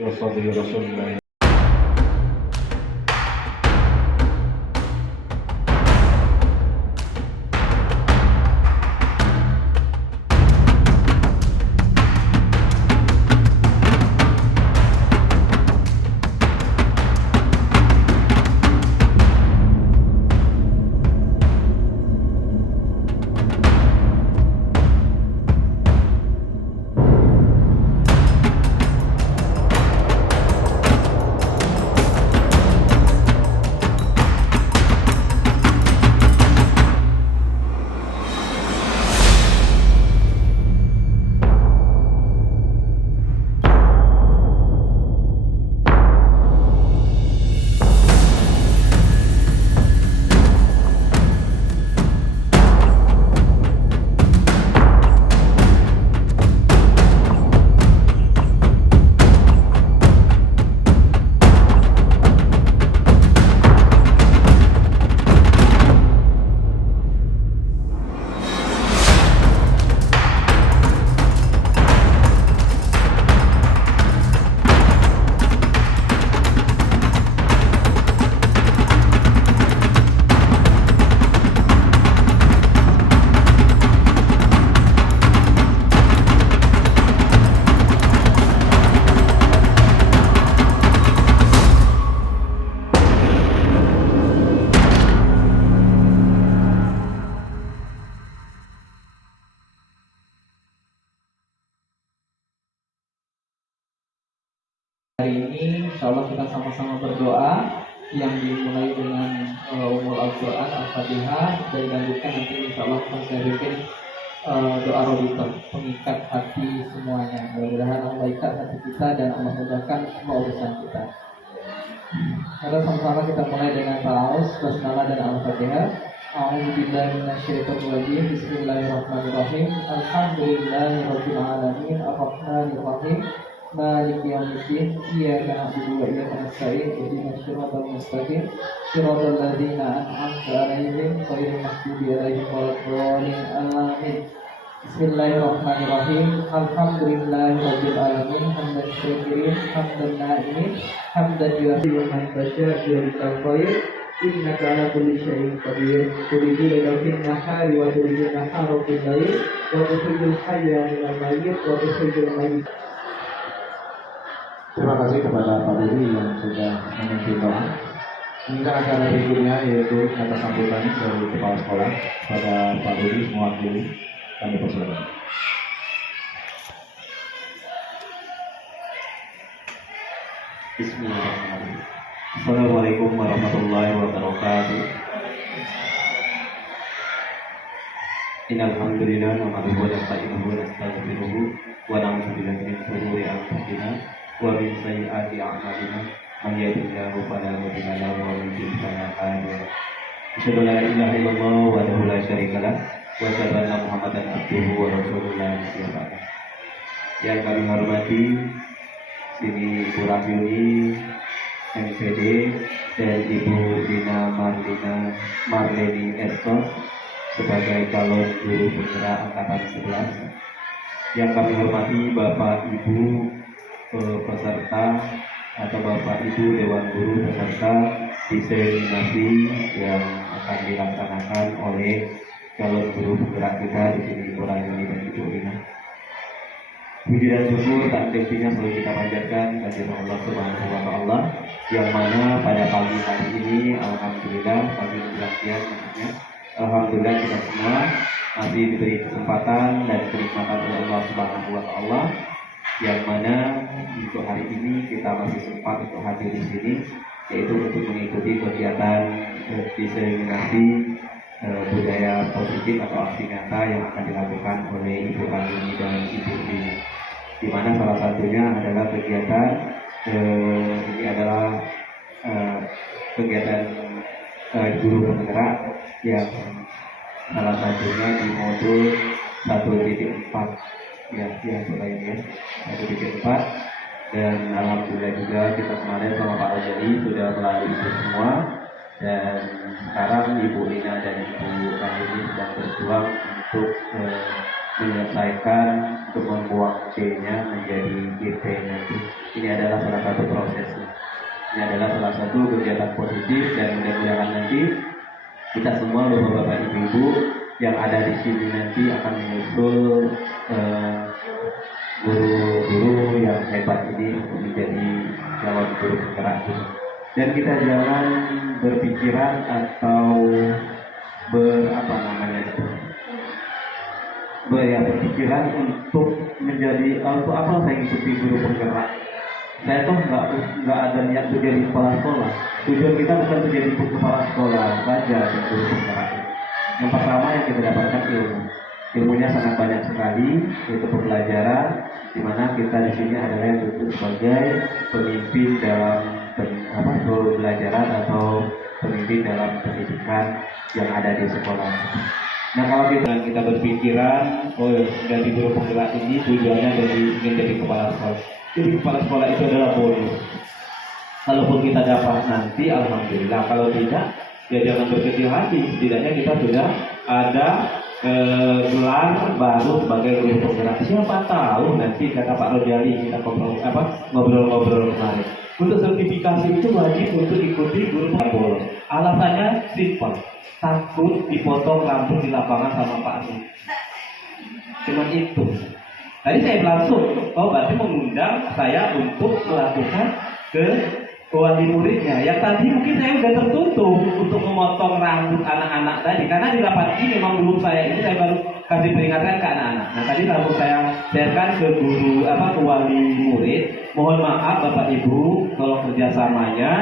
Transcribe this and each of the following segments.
وصحبه رسول الله. Hari ini insya Allah kita sama-sama berdoa yang dimulai dengan umul Al-Quran Al-Fatihah dan dilanjutkan nanti insya Allah saya bikin doa robiton pengikat hati semuanya. Mudah-mudahan Allah ikat hati kita dan Allah mudahkan semua urusan kita. Mari sama-sama kita mulai dengan ta'awuz, basmalah dan Al-Fatihah. A'udzubillahi minasyaitonir rajim. Bismillahirrahmanirrahim. Alhamdulillahirabbil alamin. Arrahmanirrahim. Maliki yaumiddin. Iyyaka na'budu wa iyyaka nasta'in. Ihdinas siratal mustaqim. Shiratal ladzina an'amta 'alaihim ghairil maghdubi 'alaihim waladdallin. Amin. Bismillahirrahmanirrahim. Alhamdulillahirabbil alamin. Hamdan syakirin, hamdan na'imin, hamdan yuhibbu man tasya' biyadikal khair. Innaka 'ala kulli syai'in qadir. Tulijul laila fil nahari wa tulijul nahara fil lail wa tukhrijul hayya minal mayyit wa tukhrijul mayyit. Terima kasih kepada Pak Dudi yang sudah memimpin doa. Mungkin acara berikutnya yaitu kata sambutan dari kepala sekolah pada Pak Dudi mewakili, kami persilakan. Bismillahirrahmanirrahim. Assalamualaikum warahmatullahi wabarakatuh. Innal hamdalillah nahmaduhu wa nasta'inuhu wa nastaghfiruhu wa na'udzu billahi min shururi anfusina wa min sayyiati a'malina. Man yahdihillahu fala mudilla lahu wa man yudlil fala hadiya lahu. Asyhadu an la ilaha illallah wahdahu la syarika lah wa asyhadu anna Muhammadan abduhu wa rasuluhu la nabiyya ba'dah. Yang kami hormati sini Ibu Rafiuni MCD dan Ibu Dina Marleni Estos sebagai calon guru penggerak angkatan 11. Yang kami hormati Bapak Ibu peserta atau Bapak Ibu Dewan Guru peserta diseminasi yang akan dilaksanakan oleh calon guru penggerak kita di sini Ibu Rafiuni dan Ibu Dina. Puji dan syukur tak hentinya selalu kita panjatkan kehadirat Allah Subhanahu wa Ta'ala, yang mana pada pagi hari ini alhamdulillah pagi menjelang siang maksudnya alhamdulillah kita semua masih diberi kesempatan dan kenikmatan oleh Allah Subhanahu wa Ta'ala, yang mana untuk hari ini kita masih sempat untuk hadir di sini, yaitu untuk mengikuti kegiatan diseminasi budaya positif atau aksi nyata yang akan dilakukan oleh Ibu Rafiuni dan Ibu Dina, di mana salah satunya adalah kegiatan ini adalah kegiatan guru penggerak yang salah satunya di modul 1.4 ya ya 1.4, dan alhamdulillah juga kita kemarin sama Pak Ojali sudah melalui itu semua, dan sekarang Ibu Lina dan Ibu Rafiuni sedang berjuang untuk menyelesaikan untuk membuang C-nya menjadi GP nanti. Ini adalah salah satu prosesnya. Ini adalah salah satu kegiatan positif dan mudah-mudahan nanti kita semua bapak-bapak ibu-ibu yang ada di sini nanti akan menyusul guru-guru yang hebat ini untuk menjadi calon guru penggerak ini. Dan kita jangan berpikiran atau berpikiran untuk menjadi untuk apa saya ikuti guru penggerak. Saya tuh nggak ada niat untuk jadi kepala sekolah. Tujuan kita bukan untuk jadi kepala sekolah saja di guru penggerak. Yang pertama yang kita dapatkan ilmu. Ilmunya sangat banyak sekali, yaitu pembelajaran, di mana kita di sini adalah yang duduk sebagai pemimpin dalam pembelajaran atau pemimpin dalam pendidikan yang ada di sekolah. Nah, kalau kita berpikiran, jadi guru penggerak ini tujuannya ingin jadi kepala sekolah. Jadi kepala sekolah itu adalah bonus. Kalaupun kita dapat nanti, alhamdulillah. Kalau tidak, ya jangan berkecil hati. Setidaknya kita sudah ada gelar baru sebagai guru penggerak. Siapa tahu nanti kata Pak Rojali kita ngobrol-ngobrol kemarin. Untuk sertifikasi itu wajib untuk ikuti guru penggerak. Alasannya simpel, takut dipotong rambut di lapangan sama Pak Asyik. Cuman itu. Tadi saya langsung, berarti mengundang saya untuk melakukan ke wali muridnya. Yang tadi mungkin saya sudah tertutup untuk memotong rambut anak-anak tadi, karena di rapat ini memang belum saya baru kasih peringatan ke anak-anak. Nah tadi lalu saya sharekan ke guru ke wali murid. Mohon maaf Bapak Ibu, kalau kerjasamanya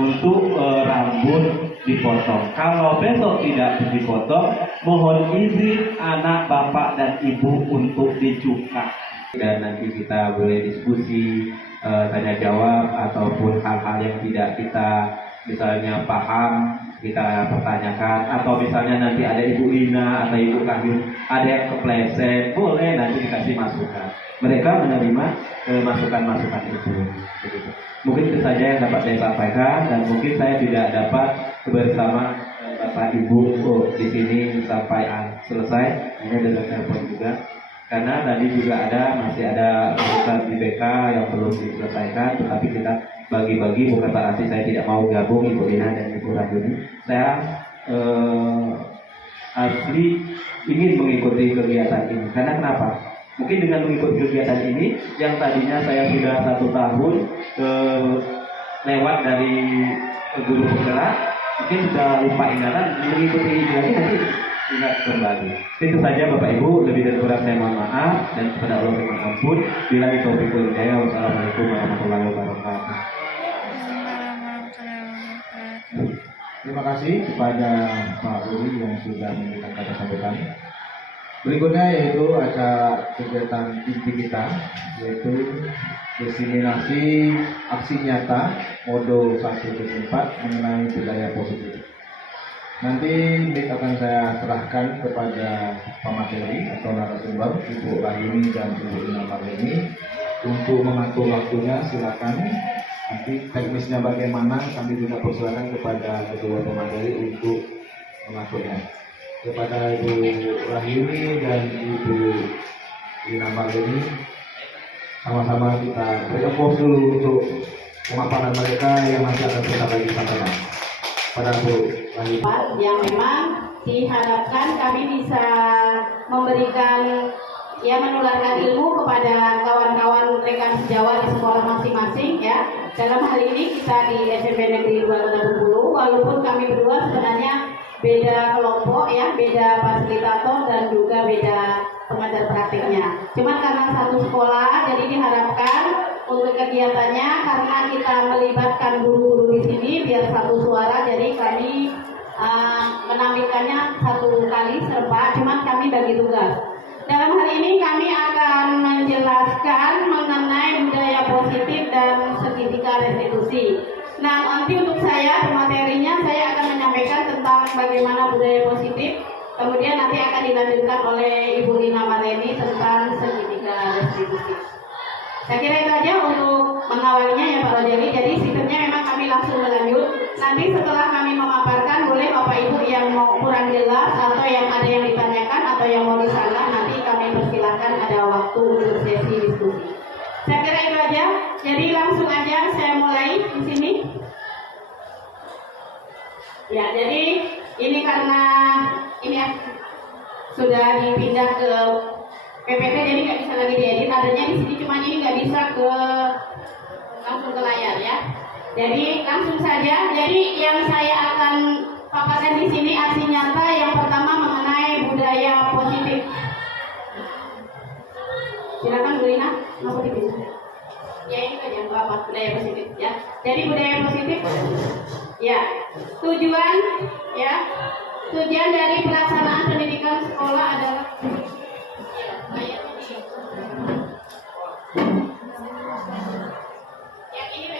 untuk rambut dipotong. Kalau besok tidak dipotong, mohon izin anak bapak dan ibu untuk dicukur. Dan nanti kita boleh diskusi, tanya jawab ataupun hal-hal yang tidak kita misalnya paham kita pertanyakan, atau misalnya nanti ada Ibu Lina atau Ibu Kahyu ada yang kepleset, boleh nanti dikasih masukan. Mereka menerima masukan-masukan itu. Begitu. Mungkin itu saja yang dapat saya sampaikan, dan mungkin saya tidak dapat bersama Bapak Ibu di sini sampai selesai. Hanya dengan telepon juga. Karena tadi juga masih ada urusan di BK yang belum diselesaikan, tetapi kita bagi-bagi, bukan berarti saya tidak mau gabung Ibu Lina dan Ibu Rajuni. Saya asli ingin mengikuti kegiatan ini. Karena kenapa? Mungkin dengan mengikuti kegiatan ini, yang tadinya saya sudah 1 tahun lewat dari guru penggerak, mungkin sudah lupa ingatan, mengikuti ini lagi nanti ingat kembali. Itu saja Bapak Ibu, lebih dan kurang saya mohon maaf, dan kepada Allah mohon ampun. Bila taufiq wal hidayah. Wassalamualaikum warahmatullahi wabarakatuh. Terima kasih kepada Pak Ruli yang sudah memberikan kata sambutan. Berikutnya yaitu acara kegiatan inti kita, yaitu diseminasi aksi nyata modul 1-4 mengenai budaya positif. Nanti mic akan saya serahkan kepada pemateri atau narasumber Ibu Rahimi dan Ibu Ina Marleni untuk mengatur waktunya. Silakan. Nanti teknisnya bagaimana kami juga persilakan kepada kedua pemateri untuk mengaturnya. Kepada Ibu Rahimi dan Ibu Ina Marleni, sama-sama kita beri dulu untuk pemaparan mereka yang nanti akan kita lagi sampaikan. Pada Bu Rahimi. Yang memang diharapkan kami bisa memberikan menularkan ilmu kepada kawan-kawan rekan sejawat di sekolah masing-masing ya. Dalam hal ini kita di SMP Negeri 2 Kota Bengkulu, walaupun kami berdua sebenarnya beda kelompok ya, beda fasilitator dan juga beda pengajar praktiknya. Cuma karena satu sekolah, jadi diharapkan untuk kegiatannya karena kita melibatkan guru-guru di sini biar satu suara, jadi kami menampilkannya satu kali serba, cuman kami bagi tugas. Dalam hal ini kami akan menjelaskan mengenai budaya positif dan segitiga restitusi. Nah, nanti untuk saya, materinya saya akan menyampaikan tentang bagaimana budaya positif. Kemudian nanti akan dilanjutkan oleh Ibu Lina Marleni tentang segitiga restitusi. Saya kira itu aja untuk mengawalinya ya Pak Rojali. Jadi sistemnya memang kami langsung melanjut. Nanti setelah kami memaparkan, boleh Bapak Ibu yang mau kurang jelas atau yang ada yang ditanyakan atau yang mau disalah, nanti kami saja saya mulai di sini. Ya, jadi ini karena ini ya, sudah dipindah ke PPT, jadi nggak bisa lagi diedit. Adanya di sini, cuma ini nggak bisa langsung ke layar ya. Jadi langsung saja. Jadi yang saya akan paparkan di sini aksi nyata yang pertama mengenai budaya positif. Silakan Bu Lina, apa itu? Ya ini aja nggak apa budaya positif ya. Jadi budaya positif, ya tujuan dari pelaksanaan pendidikan sekolah adalah yang ini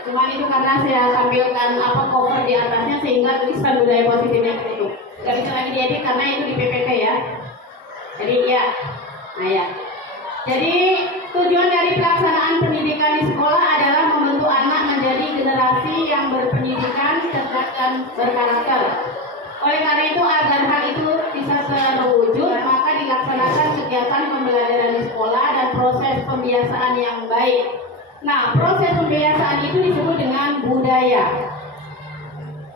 cuman itu karena saya tampilkan cover di atasnya sehingga tulisan budaya positifnya itu nggak bisa lagi diedit karena itu di PPT ya. Jadi ya, nah ya. Jadi tujuan dari pelaksanaan pendidikan di sekolah adalah membentuk anak menjadi generasi yang berpendidikan, cerdas dan berkarakter. Oleh karena itu agar hal itu bisa terwujud, maka dilaksanakan kegiatan pembelajaran di sekolah dan proses pembiasaan yang baik. Nah, proses pembiasaan itu disebut dengan budaya.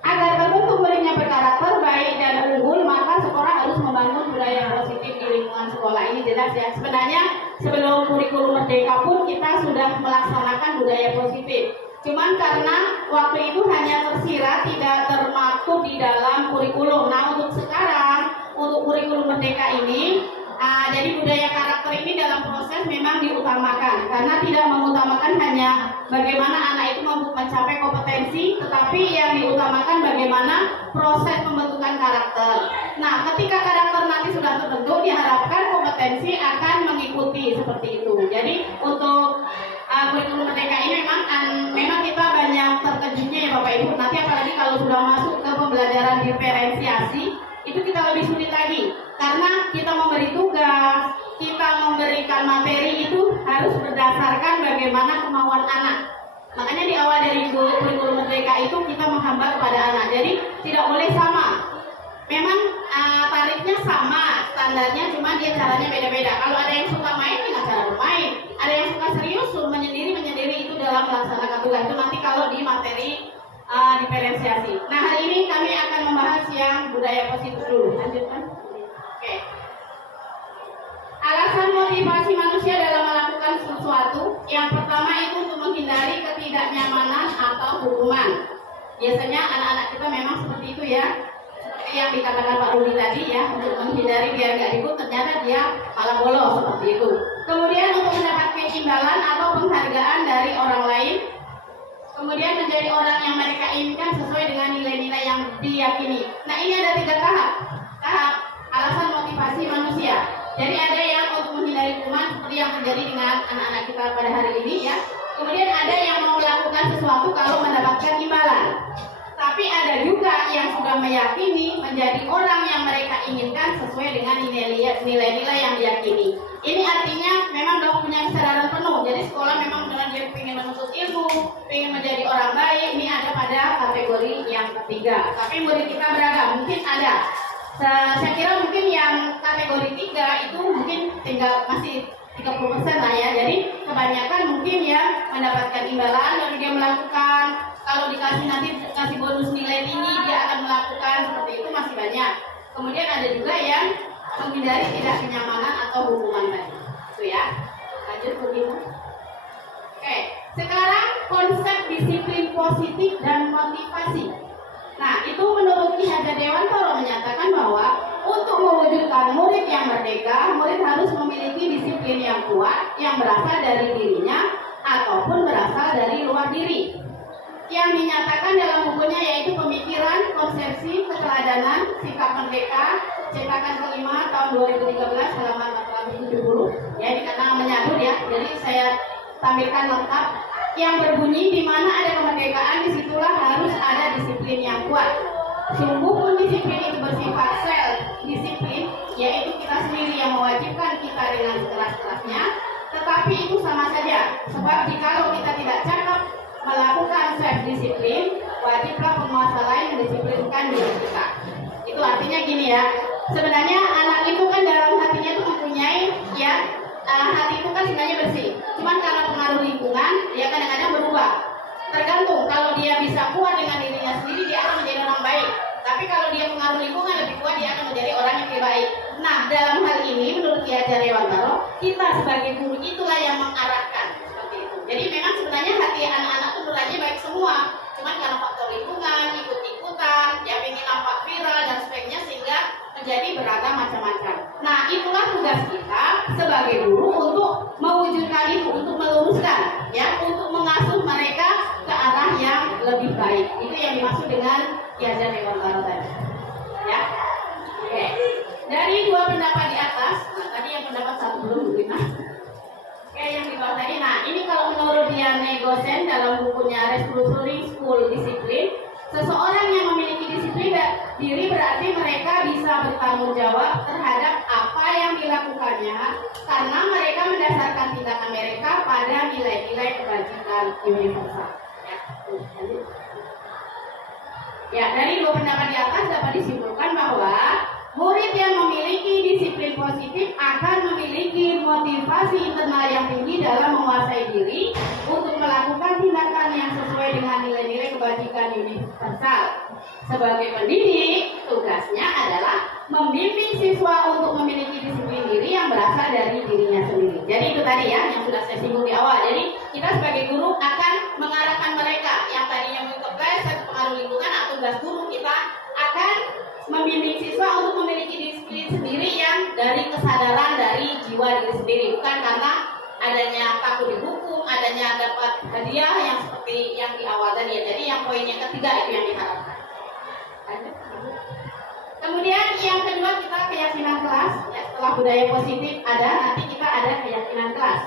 Agar terbentuk muridnya berkarakter baik dan unggul, maka sekolah harus membangun budaya positif di lingkungan sekolah. Ini jelas ya. Sebenarnya sebelum kurikulum Merdeka pun kita sudah melaksanakan budaya positif. Cuman karena waktu itu hanya tersirat, tidak termaktub di dalam kurikulum. Nah, untuk sekarang, untuk kurikulum Merdeka ini, jadi budaya karakter ini dalam proses memang diutamakan, karena tidak mengutamakan hanya bagaimana anak itu mampu mencapai kompetensi, tetapi yang diutamakan bagaimana proses pembentukan karakter. Nah, ketika karakter nanti sudah terbentuk, diharapkan kompetensi akan mengikuti seperti itu. Jadi untuk kurikulum Merdeka ini memang kita banyak terkejutnya ya Bapak Ibu. Nanti apalagi kalau sudah masuk ke pembelajaran diferensiasi, itu kita lebih sulit lagi, karena kita memberi tugas, kita memberikan materi itu harus berdasarkan bagaimana kemauan anak. Makanya di awal dari kurikulum Merdeka itu kita menghamba kepada anak, jadi tidak boleh sama. Memang tarifnya sama, standarnya, cuma dia caranya beda-beda. Kalau ada yang suka main dengan cara bermain, ada yang suka serius suruh menyendiri itu dalam melaksanakan tugas. Itu nanti kalau di materi diferensiasi. Nah, hari ini kami akan membahas yang budaya positif dulu. Lanjutkan. Oke. Alasan motivasi manusia dalam melakukan sesuatu, yang pertama itu untuk menghindari ketidaknyamanan atau hukuman. Biasanya anak-anak kita memang seperti itu ya. Seperti yang dikatakan Pak Rudi tadi ya, untuk menghindari biar nggak ribut, ternyata dia malah bolos seperti itu. Kemudian untuk mendapatkan imbalan atau penghargaan dari orang lain. Kemudian menjadi orang yang mereka inginkan sesuai dengan nilai-nilai yang diyakini. Nah, ini ada 3 tahap. Tahap alasan motivasi manusia. Jadi ada yang untuk menghindari hukuman seperti yang terjadi dengan anak-anak kita pada hari ini ya. Kemudian ada yang mau melakukan sesuatu kalau mendapatkan imbalan. Tapi ada juga yang sudah meyakini menjadi orang yang mereka inginkan sesuai dengan nilai-nilai yang diyakini. Ini artinya memang sudah punya kesadaran penuh. Jadi sekolah memang benar dia ingin menuntut ilmu, ingin menjadi orang baik. Ini ada pada kategori yang ketiga. Tapi murid kita beragam. Mungkin ada. Saya kira mungkin yang kategori 3 itu mungkin tinggal masih 30% lah ya. Jadi kebanyakan mungkin ya mendapatkan imbalan lalu dia melakukan. Kalau dikasih nanti kasih bonus nilai tinggi, dia akan melakukan seperti itu, masih banyak. Kemudian ada juga yang menghindari tidak kenyamanan atau hukuman tadi. Itu ya. Lanjut begitu. Oke, sekarang konsep disiplin positif dan motivasi. Nah, itu menurut Ki Hajar Dewantara menyatakan bahwa untuk mewujudkan murid yang merdeka, murid harus memiliki disiplin yang kuat yang berasal dari dirinya ataupun berasal dari luar diri. Yang dinyatakan dalam bukunya yaitu Pemikiran, Konsepsi, Keteladanan, Sikap Merdeka, cetakan kelima tahun 2013 halaman 470. Ya, ini karena menyadul ya, jadi saya tampilkan lengkap. Yang berbunyi di mana ada kemerdekaan, disitulah harus ada disiplin yang kuat. Sungguh pun disiplin itu bersifat self disiplin, yaitu kita sendiri yang mewajibkan kita dengan sekeras-kerasnya. Tetapi itu sama saja, sebab jikalau kita tidak cakap melakukan self disiplin, wajiblah penguasa lain mendisiplinkan diri kita. Itu artinya gini ya, sebenarnya anak itu kan dalam hatinya itu mempunyai ya, hati itu kan sebenarnya bersih, cuman karena pengaruh lingkungan dia kadang-kadang berubah. Tergantung, kalau dia bisa kuat dengan dirinya sendiri dia akan menjadi orang baik, tapi kalau dia pengaruh lingkungan lebih kuat dia akan menjadi orang yang lebih baik. Nah, dalam hal ini menurut Ki Hajar Dewantara, kita sebagai guru itulah yang mengarahkan seperti itu. Jadi memang sebenarnya hati anak-anak itu nurani baik semua, cuman karena faktor lingkungan, ikut-ikutan, ya ingin nampak viral dan sebagainya sehingga menjadi beragam macam-macam. Nah, itulah tugas kita sebagai guru untuk mewujudkan itu, untuk meluruskan, ya, untuk mengasuh mereka ke arah yang lebih baik. Itu yang dimaksud dengan Ki Hajar Dewantara tadi. Ya, oke. Dari dua pendapat di atas, nah, tadi yang pendapat satu belum kita. Oke, yang di bawah tadi. Nah, ini kalau menurut Diane Gosen dalam bukunya Restructuring School Discipline, seseorang yang memiliki disiplin diri berarti mereka bisa bertanggung jawab terhadap apa yang dilakukannya karena mereka mendasarkan tindakan mereka pada nilai-nilai kebajikan universal. Ya, dari dua pendapat di atas dapat disimpulkan bahwa murid yang memiliki disiplin positif akan memiliki motivasi internal yang tinggi dalam menguasai diri untuk melakukan tindakan yang sesuai dengan nilai-nilai kebajikan universal. Sebagai pendidik, tugasnya adalah membimbing siswa untuk memiliki disiplin diri yang berasal dari dirinya sendiri. Jadi itu tadi ya yang sudah saya singgung di awal. Jadi kita sebagai guru akan mengarahkan mereka yang tadinya mengikut kelas pengaruh lingkungan atau tugas guru kita akan membimbing siswa untuk memiliki disiplin sendiri yang dari kesadaran dari jiwa diri sendiri, bukan karena adanya takut dihukum, adanya dapat hadiah yang seperti yang di awal tadi ya. Jadi yang poin yang ketiga itu yang diharapkan. Kemudian yang kedua kita keyakinan kelas. Ya, setelah budaya positif ada, nanti kita ada keyakinan kelas.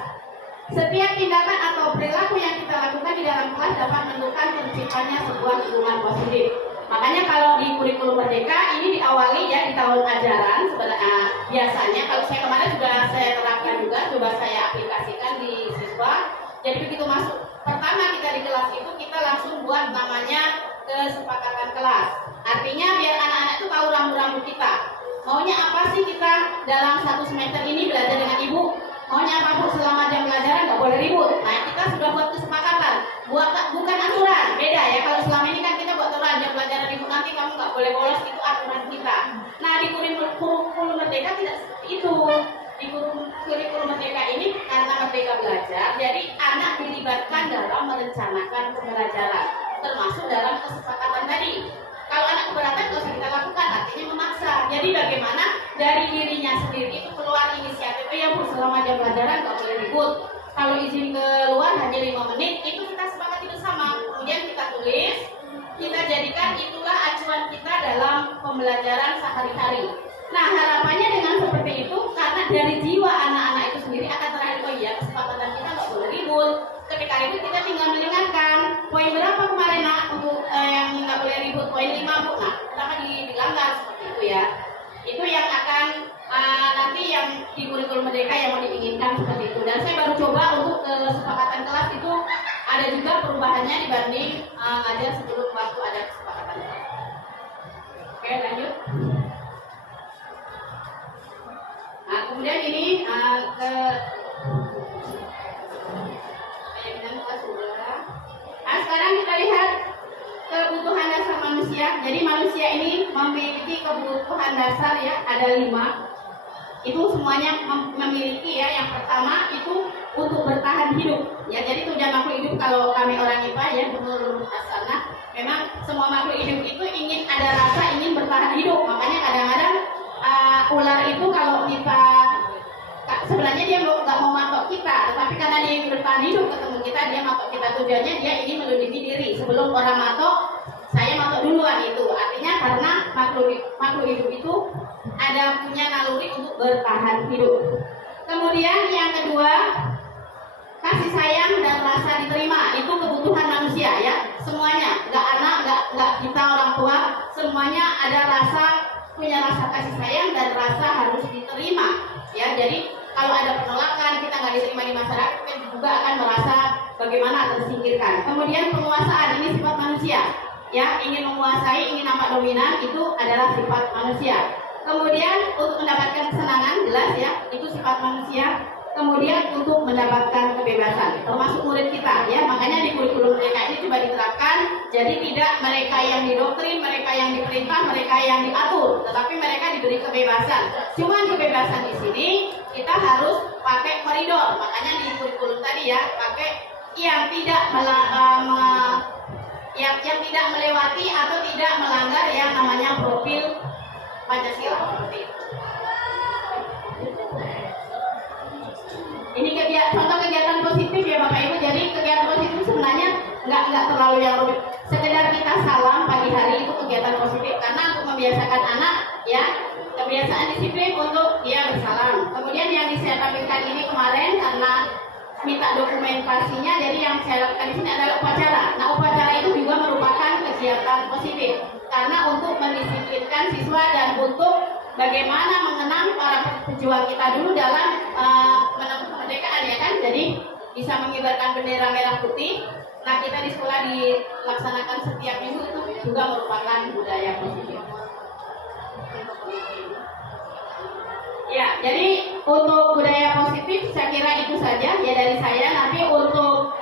Setiap tindakan atau perilaku yang kita lakukan di dalam kelas dapat menentukan terciptanya sebuah lingkungan positif. Makanya kalau di kurikulum Merdeka ini diawali ya di tahun ajaran sebenarnya biasanya kalau saya kemarin sudah saya terapkan juga, coba saya aplikasikan di siswa. Jadi begitu masuk pertama kita di kelas itu kita langsung buat namanya kesepakatan kelas. Artinya biar anak-anak itu tahu rambu-rambu kita. Maunya apa sih kita dalam satu semester ini belajar dengan ibu? Maunya apa bu selama jam pelajaran nggak boleh ribut. Nah kita sudah buat kesepakatan, bukan aturan. Beda ya kalau selama ini kan kita buat aturan jam pelajaran ibu nanti kamu nggak boleh bolos, itu aturan kita. Nah di kurikulum Merdeka tidak seperti itu. Di kurikulum Merdeka ini karena Merdeka belajar, jadi anak dilibatkan dalam merencanakan pembelajaran, termasuk dalam kesepakatan tadi. Kalau anak keberatan nggak usah kita lakukan, artinya memaksa. Jadi bagaimana dari dirinya sendiri itu keluar inisiatif, ya bu selama jam pelajaran nggak boleh ribut. Kalau izin keluar hanya 5 menit, itu kita sepakati bersama. Kemudian kita tulis, kita jadikan itulah acuan kita dalam pembelajaran sehari-hari. Nah harapannya dengan seperti itu, karena dari jiwa anak-anak itu sendiri akan terakhir, oh iya kesepakatan kita nggak boleh ribut. Ketika itu kita tinggal mendengarkan poin berapa kemarin nak untuk yang nggak boleh ribut, poin 5 bu. Nah kenapa dilanggar seperti itu ya? Itu yang akan nanti yang di kurikulum Merdeka yang mau diinginkan seperti itu. Dan saya baru coba untuk kesepakatan kelas itu ada juga perubahannya dibanding ngajar sebelum waktu ada kesepakatan kelas. Oke lanjut. Nah kemudian ini ke nah, sekarang kita lihat kebutuhan dasar manusia. Jadi manusia ini memiliki kebutuhan dasar ya, ada 5. Itu semuanya memiliki ya. Yang pertama itu untuk bertahan hidup. Ya, jadi tujuan makhluk hidup kalau kami orang IPA ya, menurut Asana, memang semua makhluk hidup itu ingin ada rasa ingin bertahan hidup. Makanya kadang-kadang ular itu kalau kita sebenarnya dia nggak mau matok kita, tetapi karena dia ingin bertahan hidup ketemu kita, dia matok kita. Tujuannya dia ingin melindungi diri. Sebelum orang matok, saya matok duluan itu. Artinya karena makhluk hidup itu ada punya naluri untuk bertahan hidup. Kemudian yang kedua, kasih sayang dan rasa diterima. Itu kebutuhan manusia ya, semuanya. Nggak anak, nggak kita orang tua, semuanya ada rasa, punya rasa kasih sayang dan rasa harus diterima. Ya, jadi kalau ada penolakan, kita nggak diterima di masyarakat, kita juga akan merasa bagaimana tersingkirkan. Kemudian penguasaan, ini sifat manusia. ya, ingin menguasai, ingin nampak dominan, itu adalah sifat manusia. Kemudian untuk mendapatkan kesenangan, jelas ya, itu sifat manusia. Kemudian untuk mendapatkan kebebasan, termasuk murid kita ya, makanya di kurikulum mereka ini coba diterapkan. Jadi tidak mereka yang didoktrin, mereka yang diperintah, mereka yang diatur, tetapi mereka diberi kebebasan. Cuman kebebasan di sini kita harus pakai koridor, makanya di kurikulum tadi ya, pakai yang tidak yang tidak melewati atau tidak melanggar yang namanya profil Pancasila seperti itu. Ini contoh kegiatan positif ya Bapak Ibu. Jadi kegiatan positif sebenarnya nggak terlalu yang rumit. Sekedar kita salam pagi hari itu kegiatan positif, karena untuk membiasakan anak ya, kebiasaan disiplin untuk dia bersalam. Kemudian yang saya tampilkan ini kemarin karena minta dokumentasinya, jadi yang saya lakukan di sini adalah upacara. Nah, upacara itu juga merupakan kegiatan positif karena untuk mendisiplinkan siswa dan untuk bagaimana mengenang para pejuang kita dulu dalam menempuh kemerdekaan ya kan. Jadi bisa mengibarkan bendera merah putih. Nah, kita di sekolah dilaksanakan setiap minggu, itu juga merupakan budaya positif. Ya, jadi untuk budaya positif saya kira itu saja ya dari saya. Nanti untuk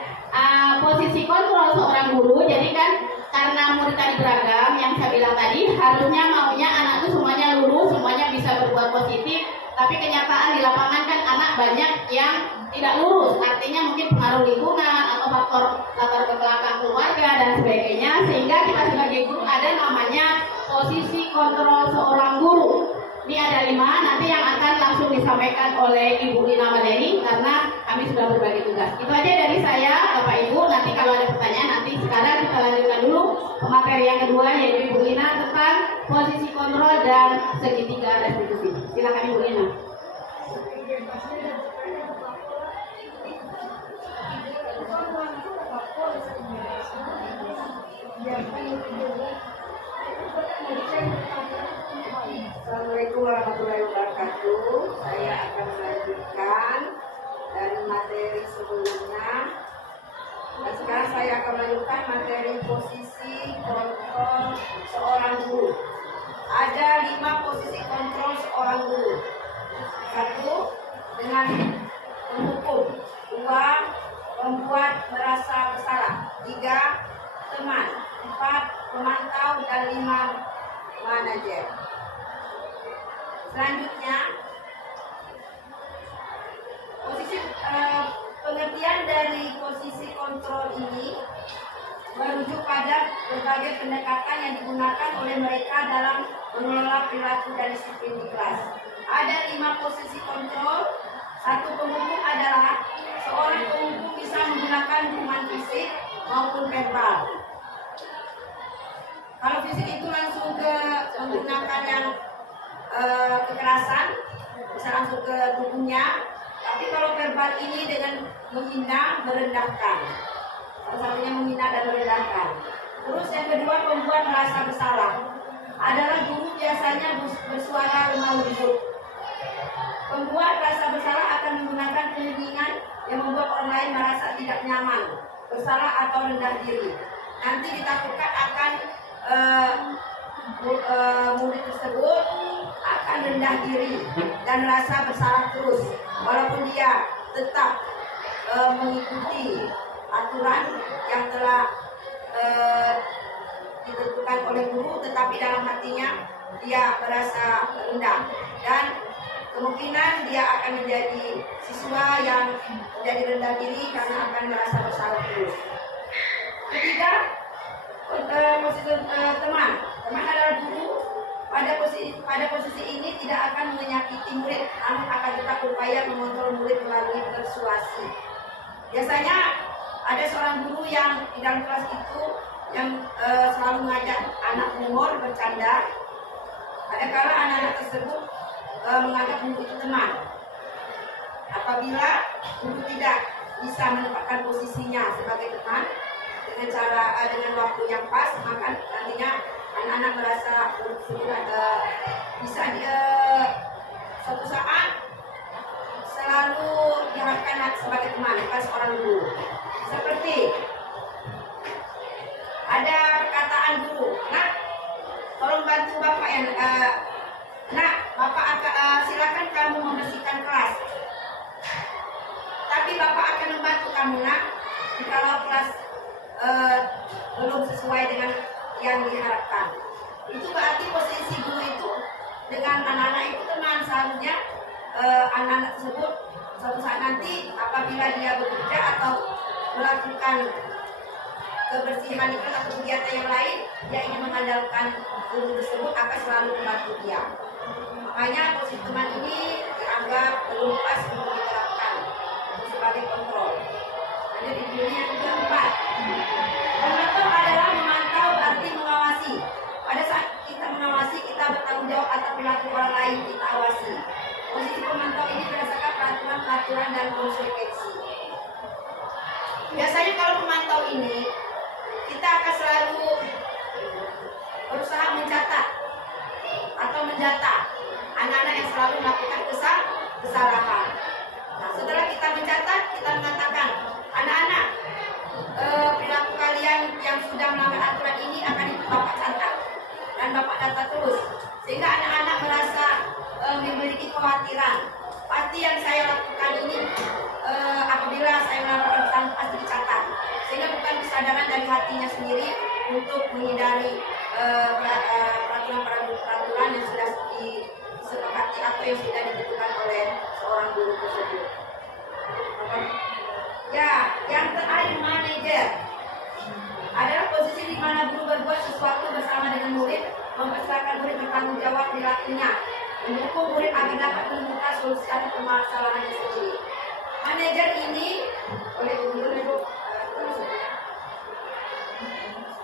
posisi kontrol seorang guru, jadi kan karena murid tadi beragam, yang saya bilang tadi harusnya maunya anak itu semuanya lurus, semuanya bisa berbuat positif. Tapi kenyataan di lapangan kan anak banyak yang tidak lurus, artinya mungkin pengaruh lingkungan atau faktor latar belakang keluarga dan sebagainya, sehingga kita sebagai guru ada namanya posisi kontrol seorang guru. Ini ada 5, nanti yang akan langsung disampaikan oleh Ibu Lina Madeni karena kami sudah berbagi tugas. Itu aja dari saya, Bapak Ibu. Nanti kalau ada pertanyaan, nanti sekarang kita lanjutkan dulu ke materi yang kedua, yaitu Ibu Lina tentang posisi kontrol dan segitiga restitusi. Silakan Ibu Lina. Assalamualaikum warahmatullahi wabarakatuh. Saya akan melanjutkan dari materi sebelumnya. Dan sekarang saya akan melanjutkan materi posisi kontrol seorang guru. Ada 5 posisi kontrol seorang guru. 1. Dengan menghukum. 2. Membuat merasa bersalah. 3. Teman. 4. Pemantau. Dan 5. Manajer. Selanjutnya, posisi pengertian dari posisi kontrol ini merujuk pada berbagai pendekatan yang digunakan oleh mereka dalam mengelola perilaku dan disiplin di kelas. Ada 5 posisi kontrol. 1. Penghukum adalah seorang penghukum bisa menggunakan hukuman fisik maupun verbal. Kalau fisik itu langsung ke menggunakan yang kekerasan, bisa langsung ke tubuhnya. Tapi kalau verbal ini dengan menghina, merendahkan. Salah satunya menghina dan merendahkan. Terus yang kedua, pembuat merasa bersalah. Adalah guru biasanya bersuara lemah lembut. Pembuat rasa bersalah akan menggunakan keinginan yang membuat orang lain merasa tidak nyaman, bersalah atau rendah diri. Nanti ditakutkan akan murid tersebut akan rendah diri dan merasa bersalah terus, walaupun dia tetap mengikuti aturan yang telah ditentukan oleh guru, tetapi dalam hatinya dia merasa rendah dan kemungkinan dia akan menjadi siswa yang menjadi rendah diri karena akan merasa bersalah terus. Ketiga, posisi teman. Teman adalah guru. Pada posisi ini tidak akan menyakiti murid, namun akan tetap berupaya mengontrol murid melalui persuasi. Biasanya ada seorang guru yang di dalam kelas itu yang selalu mengajak anak humor, bercanda. Ada kala anak-anak tersebut menganggap guru itu teman. Apabila guru tidak bisa menempatkan posisinya sebagai teman dengan waktu yang pas, maka nantinya anak-anak merasa bisa suatu saat selalu diharapkan sebagai teman, bukan seorang guru. Seperti ada perkataan membantu bapak yang nak, bapak akan silakan kamu membersihkan kelas. Tapi bapak akan membantu kamu nak, kalau kelas belum sesuai dengan yang diharapkan. Itu berarti posisi guru itu dengan anak-anak itu teman. Seharusnya anak-anak tersebut suatu saat nanti apabila dia bekerja atau melakukan kebersihan itu atau kegiatan yang lain, dia ingin mengandalkan guru tersebut akan selalu membantu dia. Makanya posisi teman ini dianggap belum pas untuk diterapkan sebagai kontrol. Ada di dunia yang keempat. Memantau adalah memantau berarti mengawasi. Pada saat kita mengawasi, kita bertanggung jawab atas perilaku orang lain kita awasi. Posisi pemantau ini berdasarkan peraturan dan konsekuensi. Biasanya kalau pemantau ini, kita akan selalu berusaha mencatat atau mendata anak-anak yang selalu melakukan kesalahan. Nah, setelah kita mencatat, kita mengatakan, anak-anak, perilaku kalian yang sudah melanggar aturan ini akan Bapak catat dan Bapak data terus, sehingga anak-anak merasa memiliki kekhawatiran. Pasti yang saya lakukan ini apabila saya melanggar aturan pasti dicatat, sehingga bukan kesadaran dari hatinya sendiri untuk menghindari peraturan-peraturan yang sudah disepakati atau yang sudah ditentukan oleh seorang guru tersebut. Ya, yang terakhir manajer adalah posisi di mana guru berbuat sesuatu bersama dengan murid, mempersilahkan murid bertanggung jawab perilakunya, mendukung murid agar dapat menemukan solusi atas permasalahannya sendiri. Manajer ini oleh guru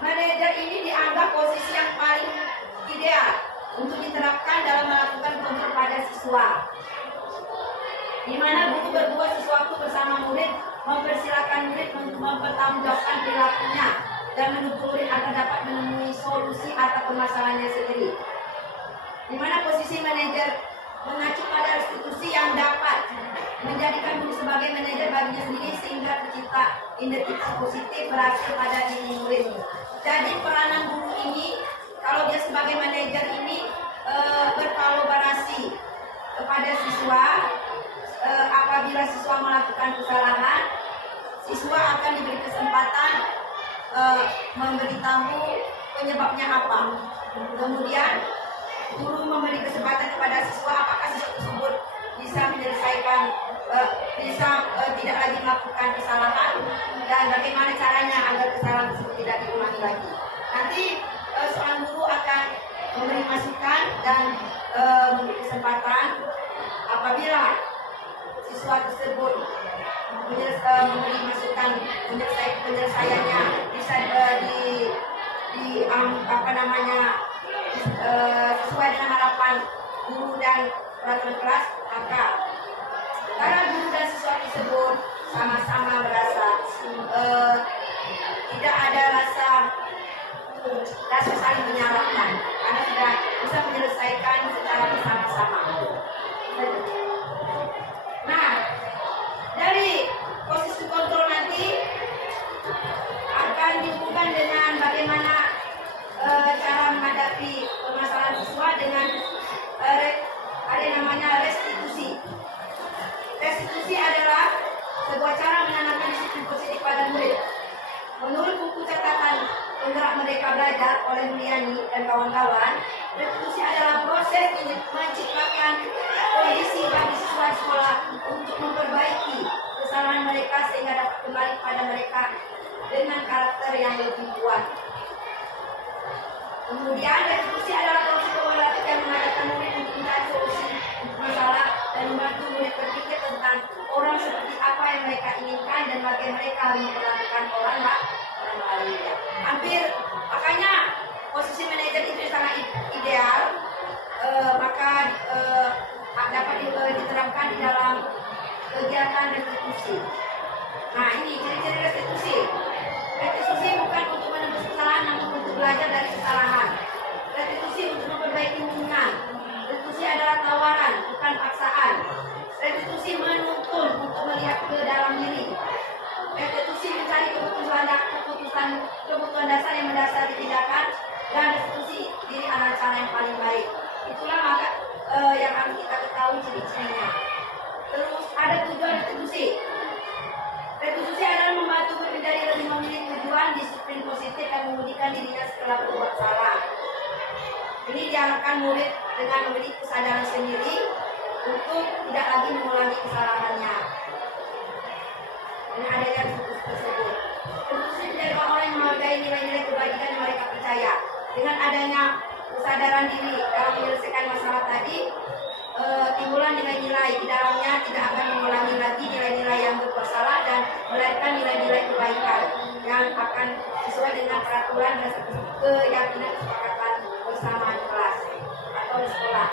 manajer ini dianggap posisi yang paling ideal untuk diterapkan dalam melakukan kontrol pada siswa, di mana guru berbuat sesuatu bersama murid, mempersilahkan murid mempertanggungjawabkan perilakunya dan mendukung murid agar dapat menemui solusi atas permasalahannya sendiri. Di mana posisi manajer mengacu pada institusi yang dapat menjadikan guru sebagai manajer baginya sendiri sehingga tercipta identitas positif berhasil pada diri murid. Jadi peranan guru ini, kalau dia sebagai manajer ini berkolaborasi kepada siswa. Apabila siswa melakukan kesalahan, siswa akan diberi kesempatan memberitahu penyebabnya apa. Kemudian guru memberi kesempatan kepada siswa apakah siswa tersebut bisa menyelesaikan, tidak lagi melakukan kesalahan, dan bagaimana caranya agar kesalahan tersebut tidak diulangi lagi. Nanti seorang guru akan memberi masukan dan memberi kesempatan apabila siswa tersebut memberi masukan penyelesaiannya bisa sesuai dengan harapan guru dan peraturan kelas, maka karena guru dan siswa tersebut sama-sama merasa tidak ada rasa saling menyalahkan karena sudah bisa menyelesaikan secara bersama-sama. Nah, dari posisi kontrol nanti akan dihubungkan dengan bagaimana cara menghadapi permasalahan siswa dengan ada namanya restitusi. Restitusi adalah sebuah cara menanamkan disiplin positif pada murid. Menurut buku catatan penggerak Merdeka Belajar oleh Mulyani dan kawan-kawan, restitusi adalah proses menciptakan kondisi bagi siswa sekolah untuk memperbaiki kesalahan mereka sehingga dapat kembali kepada mereka dengan karakter yang lebih kuat. Kemudian restitusi adalah proses kolaboratif yang mengajarkan murid untuk mencari solusi masalah dan membantu murid berpikir tentang orang seperti apa yang mereka inginkan dan bagaimana mereka harus memperlakukan orang lainnya. Hampir makanya posisi manajer itu sangat ideal, maka dapat diterapkan di dalam kegiatan restitusi. Nah, ini ciri-ciri restitusi. Restitusi bukan untuk menembus kesalahan, namun untuk belajar dari kesalahan. Restitusi untuk memperbaiki hubungan. Restitusi adalah tawaran, bukan paksaan. Restitusi menuntun untuk melihat ke dalam diri. Restitusi mencari kebutuhan dasar yang mendasari tindakan, dan restitusi diri adalah cara yang Itulah maka yang harus kita ketahui ciri-cirinya. Terus ada tujuan restitusi. Restitusi adalah membantu menjadi lebih memiliki tujuan, disiplin positif dan membuktikan dirinya setelah berbuat salah. Ini diharapkan murid dengan memiliki kesadaran sendiri untuk tidak lagi mengulangi kesalahannya. Dengan adanya restitusi tersebut, restitusi menjadi orang yang menghargai nilai-nilai kebaikan yang mereka percaya. Dengan adanya kesadaran diri dalam menyelesaikan masalah tadi, timbulan nilai-nilai di dalamnya tidak akan mengulangi lagi nilai-nilai yang berbuat salah dan melahirkan nilai-nilai kebaikan yang akan sesuai dengan peraturan dan keyakinan kesepakatan bersama di kelas atau di sekolah.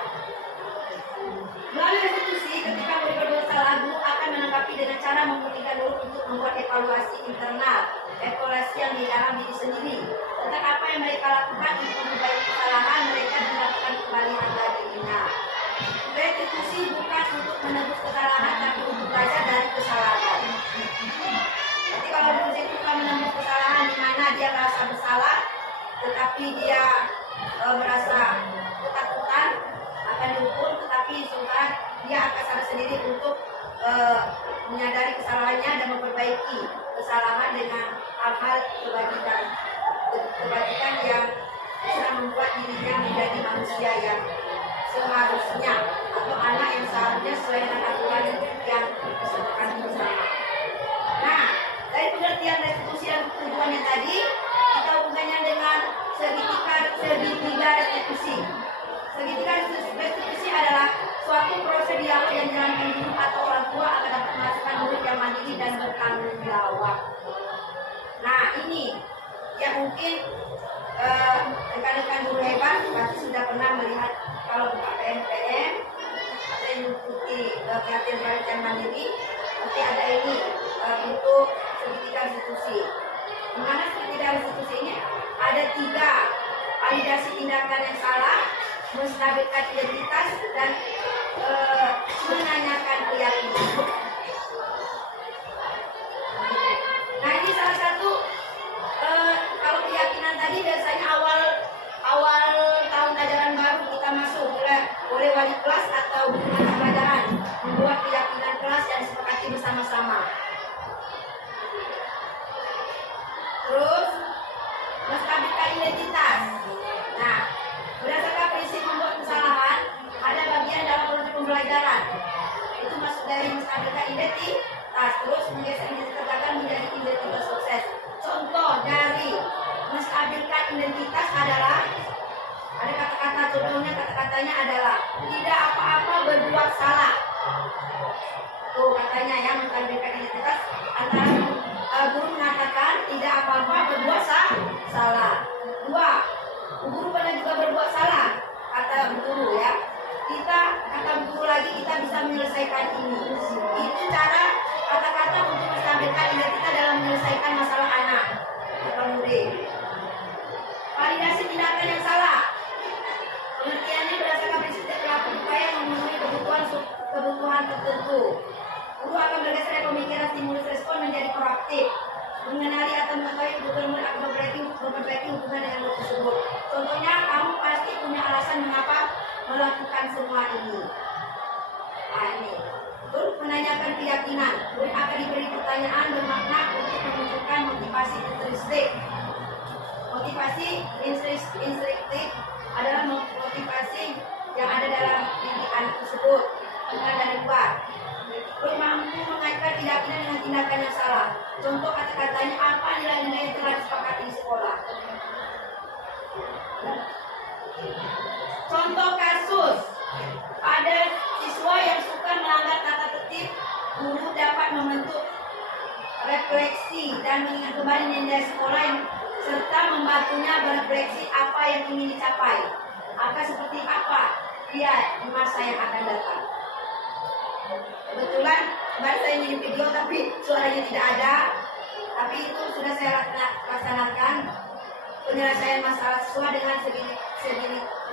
Melalui restitusi, ketika murid berbuat salah, guru akan menanggapi dengan cara memutihkan guru untuk membuat evaluasi internal, evaluasi yang di dalam diri sendiri tentang apa yang mereka lakukan untuk memperbaiki kesalahan mereka dan melakukan kembali pada dirinya. Restitusi bukan untuk menebus kesalahan, tapi untuk belajar dari kesalahan. Jadi kalau restitusi itu bukan menebus kesalahan di mana dia merasa bersalah, tetapi dia merasa ketakutan akan dihukum, tetapi sementara dia akan sadar sendiri untuk menyadari kesalahannya dan memperbaiki kesalahan dengan hal-hal kebaikan yang bisa membuat dirinya menjadi manusia yang seharusnya atau anak yang seharusnya sesuai dengan aturan yang disepakati bersama. Nah, dari pengertian restitusi dan tujuannya tadi, kita hubungannya dengan segitiga restitusi. Segitiga restitusi adalah suatu proses dialog yang dijalankan guru atau orang tua agar dapat menghasilkan murid yang mandiri dan bertanggung jawab. Nah, ini yang mungkin rekan-rekan guru hebat pasti sudah pernah melihat kalau buka PMPM atau yang mengikuti pelatihan pelatihan mandiri, nanti ada ini untuk segitiga restitusi. Di mana segitiga restitusi ini ada 3: validasi tindakan yang salah, menstabilkan identitas, dan menanyakan keyakinan. Nah, ini salah satu kalau keyakinan tadi biasanya awal tahun ajaran baru kita masuk oleh wali kelas atau guru mata pelajaran membuat keyakinan kelas yang disepakati bersama-sama. Terus menstabilkan identitas. Nah, berdasarkan prinsip membuat kesalahan, ada bagian dalam proses pembelajaran. Itu masuk dari menstabilkan identitas, terus menggeser identitas gagal menjadi identitas sukses. Contoh dari menstabilkan identitas adalah ada kata-kata, contohnya kata-katanya adalah tidak apa-apa berbuat salah. Tuh katanya ya, menstabilkan identitas antara guru mengatakan tidak apa-apa berbuat salah. 2, guru pernah juga berbuat salah, kata guru ya. Kata guru lagi kita bisa menyelesaikan ini. Itu cara kata-kata untuk menstabilkan identitas dalam menyelesaikan masalah anak atau murid. Validasi tindakan yang salah. Pengertiannya berdasarkan prinsip pelaku upaya memenuhi kebutuhan tertentu. Guru akan bergeser dari pemikiran stimulus respon menjadi proaktif, mengenali atau mengetahui kebutuhan murid akan memperbaiki hubungan dengan murid tersebut. Contohnya, kamu pasti punya alasan mengapa melakukan semua ini. Nah, ini. Terus menanyakan keyakinan. Murid akan diberi pertanyaan bermakna untuk menunjukkan motivasi intrinsik. Motivasi intrinsik adalah motivasi yang ada dalam diri anak tersebut, bukan dari luar. Terus mampu mengaitkan keyakinan dengan tindakan yang salah. Contoh kata-katanya apa nilai-nilai yang telah disepakati di sekolah. Contoh kasus, ada siswa yang suka melanggar tata tertib, guru dapat membentuk refleksi dan mengingat kembali nilai sekolah yang serta membantunya berefleksi apa yang ingin dicapai, akan seperti apa dia di masa yang akan datang. Kebetulan kemarin saya nyanyi video tapi suaranya tidak ada, tapi itu sudah saya laksanakan penyelesaian masalah siswa dengan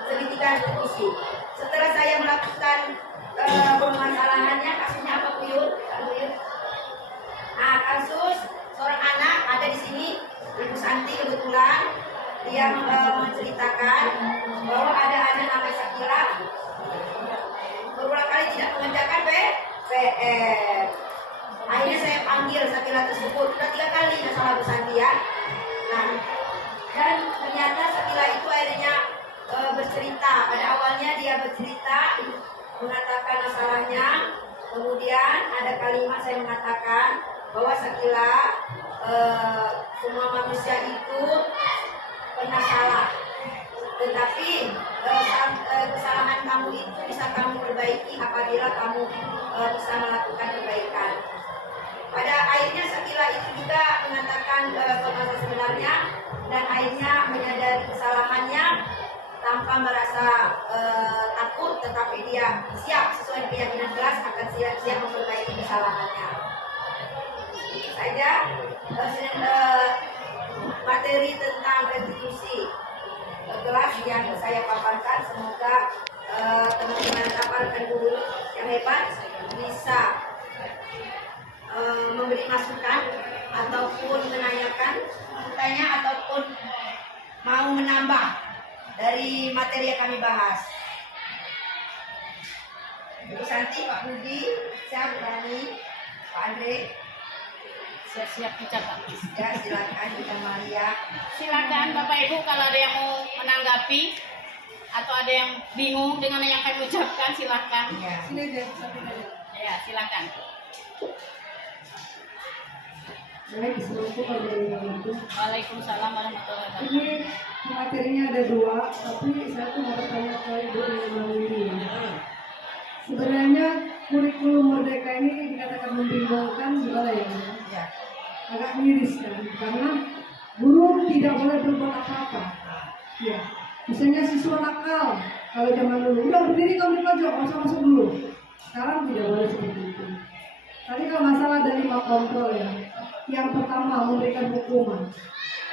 segitiga restitusi. Setelah saya melakukan permasalahannya, kasusnya apa Buyut? Nah, kasus seorang anak ada di sini, Ibu Santi kebetulan dia menceritakan bahwa ada anak namanya Sakila Akhirnya saya panggil Sakila tersebut, sudah 3 kali masalah Bu Santi ya. Nah, dan ternyata Sakila itu akhirnya bercerita. Pada awalnya dia bercerita, mengatakan masalahnya. Kemudian ada kalimat saya mengatakan bahwa Sakila, semua manusia itu pernah salah. Tetapi kesalahan kamu itu bisa kamu perbaiki apabila kamu bisa melakukan kebaikan. Pada akhirnya Sakila itu juga mengatakan masalah sebenarnya dan akhirnya menyadari kesalahannya tanpa merasa takut, tetapi dia siap sesuai keyakinan kelas akan siap memperbaiki kesalahannya. Itu saja materi tentang restitusi kelas yang saya paparkan. Semoga teman-teman paparkan guru yang hebat bisa memberi masukan ataupun menanyakan pertanyaan ataupun mau menambah dari materi yang kami bahas. Ibu Santi, Pak Budi, siap berani, Pak Andre. Siap-siap dicatat. Ya, silakan Ibu Maria. Silakan Bapak Ibu kalau ada yang mau menanggapi atau ada yang bingung dengan yang kami ucapkan, silakan. Ya. Ya, silakan. Baik, Assalamualaikum warahmatullahi wabarakatuh. Waalaikumsalam warahmatullahi wabarakatuh. Ini materinya ada 2, tapi saya tuh mau bertanya ke Ibu Maulini. Sebenarnya kurikulum Merdeka ini dikatakan membingungkan, gimana ya? Ya. Agak miris kan, karena guru tidak boleh berbuat apa-apa. Ya, misalnya siswa nakal, kalau zaman dulu udah berdiri kamu di pojok, nggak usah masuk dulu. Sekarang tidak boleh seperti itu. Tadi kalau masalah dari Pak Kontrol ya, yang pertama memberikan hukuman.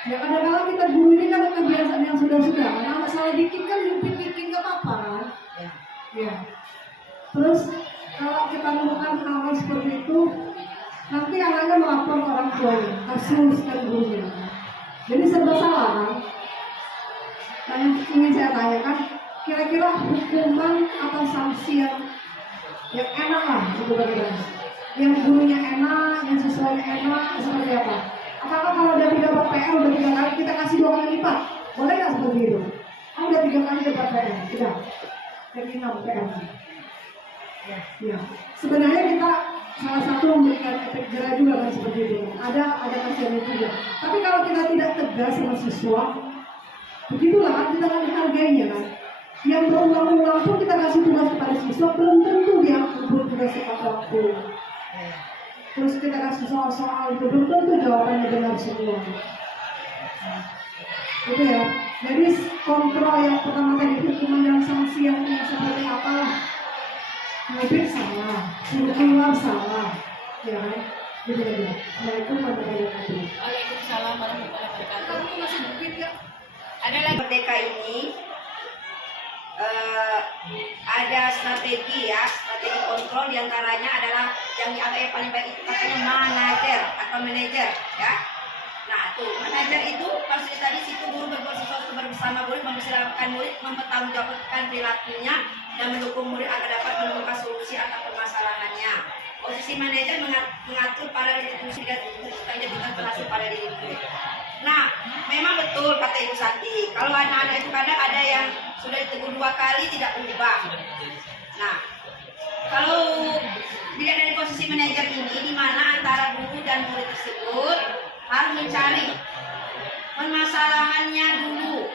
Ya kadang-kadang kita guru ini kan kebiasaan yang sudah-sudah, karena masalah dikit kan dikit nggak apa-apa kan? Ya. Terus kalau kita menemukan hal seperti itu, nanti anaknya melapor ke orang tuanya, kasus dan gurunya. Jadi serba salah kan? Nah, yang ingin saya tanyakan, kira-kira hukuman atau sanksi yang enak lah untuk bagaimana? Yang gurunya enak, yang siswanya enak, seperti apa? Apakah kalau udah tidak dapat PR udah 3 kali, kita kasih 2 kali lipat? Boleh nggak seperti itu? Oh, udah 3 kali dapat PR, tidak? Yang 6 PR. Ya. Sebenarnya kita salah satu memberikan efek jerah juga kan seperti itu. Ada kasihan juga. Tapi kalau kita tidak tegas sama siswa, begitulah kan kita akan dihargainya kan. Yang berulang-ulang pun kita kasih tugas kepada siswa, belum tentu dia ambil tugas tepat waktu. Terus kita kasih soal-soal itu belum tentu jawabannya benar semua. Itu ya. Jadi kontrol yang pertama tadi hukuman dan sanksi yang seperti apa? Ngibir salah, suruh keluar salah, ya kan? Gitu aja. Assalamualaikum warahmatullahi wabarakatuh. Waalaikumsalam warahmatullahi wabarakatuh. Ada lagi Merdeka ini ada strategi ya, strategi kontrol diantaranya adalah yang dianggap yang paling baik itu katanya manajer ya. Nah tuh manajer itu maksudnya tadi situ guru berbuat sesuatu bersama murid, mempersilahkan murid mempertanggungjawabkan perilakunya dan mendukung murid agar dapat menemukan solusi atas permasalahannya. Posisi manajer mengatur para restitusi dan identitas termasuk pada diri murid. Nah, memang betul kata Ibu Santi. Kalau anak-anak itu kadang ada yang sudah ditegur 2 kali tidak berubah. Nah, kalau dilihat dari posisi manajer ini, di mana antara guru dan murid tersebut harus mencari permasalahannya dulu.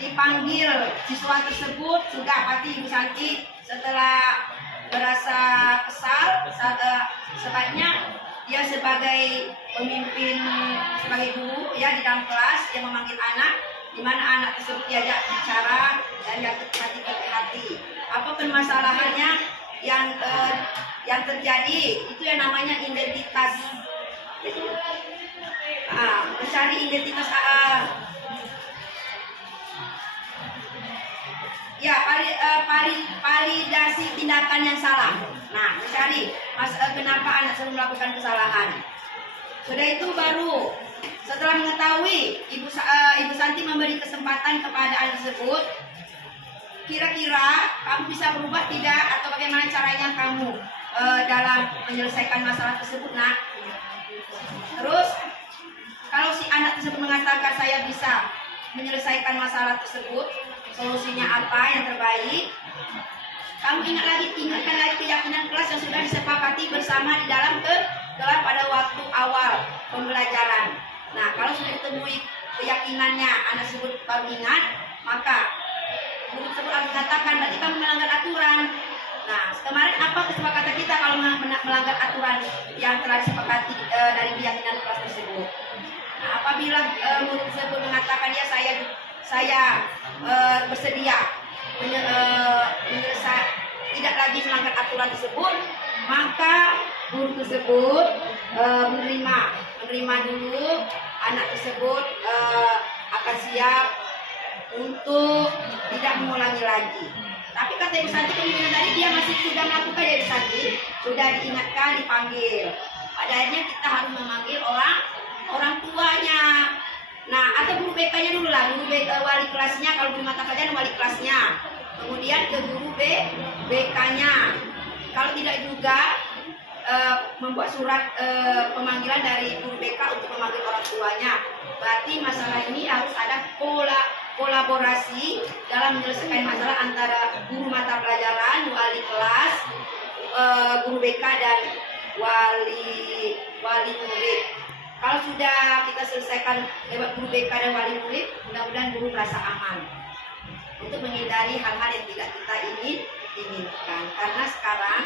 Dipanggil siswa tersebut sudah pasti Ibu Santi setelah merasa kesal, sebaiknya dia sebagai pemimpin, sebagai guru ya di dalam kelas, dia memanggil anak, di mana anak tersebut diajak bicara dan yang hati ke hati. Apa permasalahannya yang terjadi? Itu yang namanya identitas. Mencari identitas ya validasi tindakan yang salah. Nah, mencari kenapa anak selalu melakukan kesalahan. Sudah itu baru setelah mengetahui Ibu Santi memberi kesempatan kepada anak tersebut, kira-kira kamu bisa berubah tidak atau bagaimana caranya kamu? dalam menyelesaikan masalah tersebut, nak. Terus kalau si anak tersebut mengatakan saya bisa menyelesaikan masalah tersebut, solusinya apa yang terbaik? Kamu ingatkan lagi keyakinan kelas yang sudah disepakati bersama di dalam kelas pada waktu awal pembelajaran. Nah, kalau sudah ditemui keyakinannya, anak tersebut baru ingat, maka guru tersebut harus mengatakan berarti kamu melanggar aturan. Nah, kemarin apa kesepakatan kita kalau melanggar aturan yang telah disepakati dari keyakinan kelas tersebut? Nah, apabila guru tersebut mengatakan ya saya bersedia tidak lagi melanggar aturan tersebut, maka guru tersebut menerima dulu anak tersebut akan siap untuk tidak mengulangi lagi. Tapi kata Ibu Santi kemungkinan tadi dia masih sudah melakukan ya Ibu Santi, sudah diingatkan, dipanggil. Pada akhirnya kita harus memanggil orang tuanya. Nah, atau guru BK-nya dulu lah, guru wali kelasnya, kalau guru mata pelajaran wali kelasnya. Kemudian ke guru BK-nya. Kalau tidak juga membuat surat pemanggilan dari guru BK untuk memanggil orang tuanya. Berarti masalah ini harus ada kolaborasi dalam menyelesaikan masalah antara guru mata pelajaran, wali kelas, guru BK dan wali murid. Kalau sudah kita selesaikan lewat guru BK dan wali murid, mudah-mudahan guru merasa aman untuk menghindari hal-hal yang tidak kita inginkan. Karena sekarang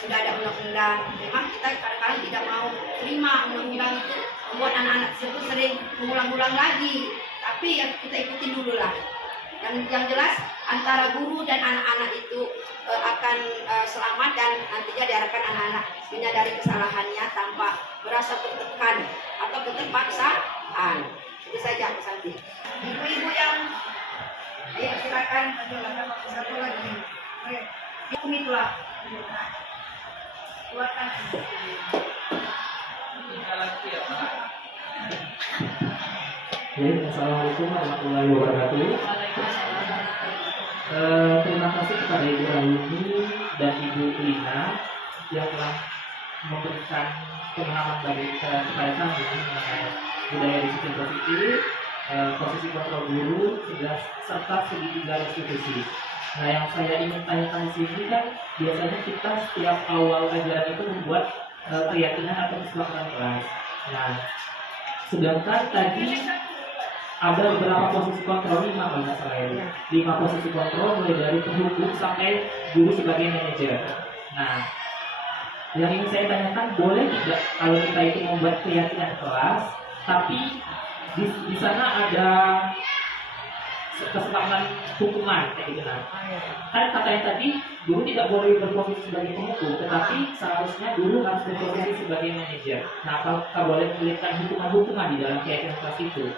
sudah ada undang-undang, memang kita kadang-kadang tidak mau terima undang-undang itu membuat anak-anak tersebut sering mengulang-ulang lagi. Tapi yang kita ikutin dulu lah. Yang jelas antara guru dan anak-anak itu akan selamat dan nantinya diharapkan anak-anak menyadari kesalahannya tanpa merasa tertekan atau keterpaksaan. Itu saja Pak Santi. Ibu-ibu yang silakan satu lagi. Hukum itulah. Keluarkan. Assalamualaikum warahmatullahi wabarakatuh. Terima kasih kepada Ibu Rahimi dan Ibu Lina yang telah memberikan pemahaman bagi kepada kami mengenai budaya disiplin positif, posisi kontrol guru, serta segitiga restitusi. Nah, yang saya ingin tanyakan di sini kan biasanya kita setiap awal ajaran itu membuat keyakinan atau kesepakatan kelas. Nah, sedangkan tadi ada beberapa posisi kontrol, 5 kalau nggak salah ya. 5 posisi kontrol mulai dari penghukum sampai guru sebagai manajer. Nah, yang ingin saya tanyakan, boleh tidak kalau kita itu membuat keyakinan kelas, tapi di sana ada kesepakatan hukuman kayak gitu. Nah, kan katanya tadi guru tidak boleh berposisi sebagai penghukum, tetapi seharusnya guru harus berposisi sebagai manajer. Nah, apakah boleh memberikan hukuman-hukuman di dalam keyakinan kelas itu?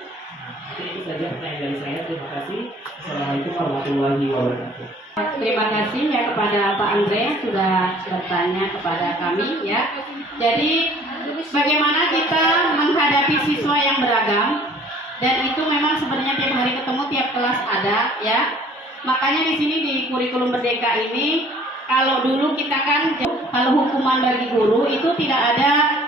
Mungkin itu saja pertanyaan dari saya. Terima kasih. Assalamualaikum warahmatullahi wabarakatuh. Terima kasih ya kepada Pak Andre sudah bertanya kepada kami ya. Jadi bagaimana kita menghadapi siswa yang beragam, dan itu memang sebenarnya tiap hari ketemu, tiap kelas ada ya. Makanya di sini di kurikulum Merdeka ini, kalau dulu kita kan kalau hukuman bagi guru itu tidak ada,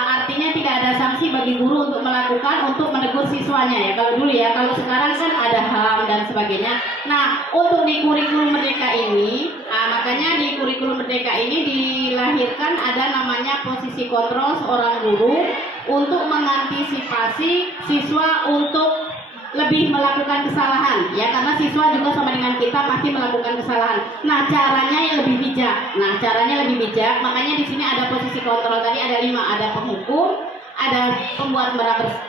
artinya tidak ada sanksi bagi guru untuk melakukan, untuk menegur siswanya ya. Kalau dulu ya, kalau sekarang kan ada HAM dan sebagainya. Nah, untuk di kurikulum Merdeka ini, makanya di kurikulum Merdeka ini dilahirkan ada namanya posisi kontrol seorang guru untuk mengantisipasi siswa untuk lebih melakukan kesalahan ya, karena siswa juga sama dengan kita pasti melakukan kesalahan. Nah, caranya yang lebih bijak. Makanya di sini ada posisi kontrol tadi ada 5, ada penghukum, ada pembuat